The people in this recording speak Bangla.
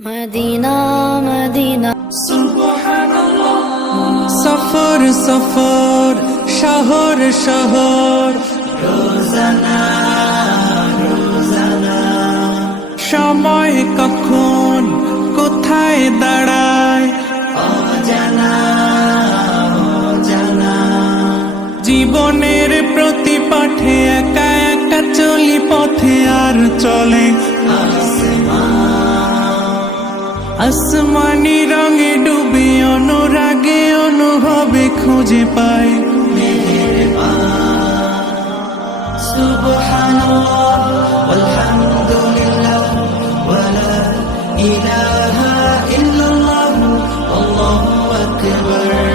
মদিনা মদিনা সফর সফর শহর শহর রোজানা রোজানা সময় কখন কোথায় দাঁড়ায় অজানা অজানা জীবনের প্রতি পাঠে একা একা চলি পথে আর চলে আসমানি রঙে ডুবে অনুরাগে অনুভবে খুঁজে পাই সুবহানাল্লাহ ওয়ালহামদুলিল্লাহ ওয়ালা ইলাহা ইল্লাল্লাহ আল্লাহু আকবার